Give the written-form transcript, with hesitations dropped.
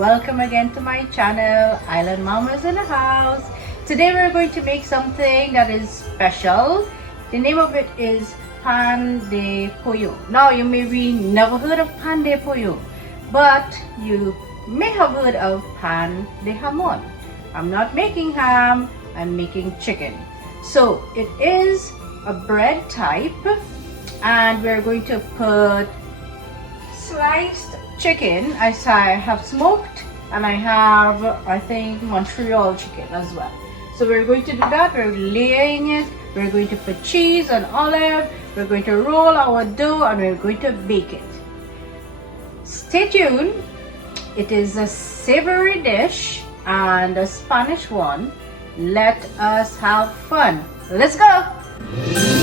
welcome again to my channel, Island Mamas in the House. Today we're going to make something that is special. The name of it is pan de pollo. Now you maybe never heard of pan de pollo, but you may have heard of pan de jamon. I'm not making ham, I'm making chicken. So it is a bread type, and we're going to put sliced chicken as I have smoked, and I have, I think, Montreal chicken as well. So we're going to do that. We're laying it. We're going to put cheese and olive. We're going to roll our dough and we're going to bake it. Stay tuned. It is a savory dish and a Spanish one. Let us have fun. Let's go.